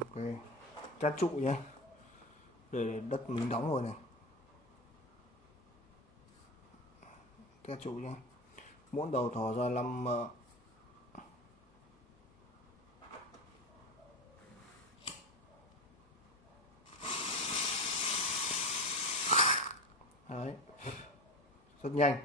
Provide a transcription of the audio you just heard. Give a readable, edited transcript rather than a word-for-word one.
Ok, chát trụ nhé, để đất mình đóng rồi này, chát trụ nhé. Muỗng đầu thò ra 5 đấy, rất nhanh.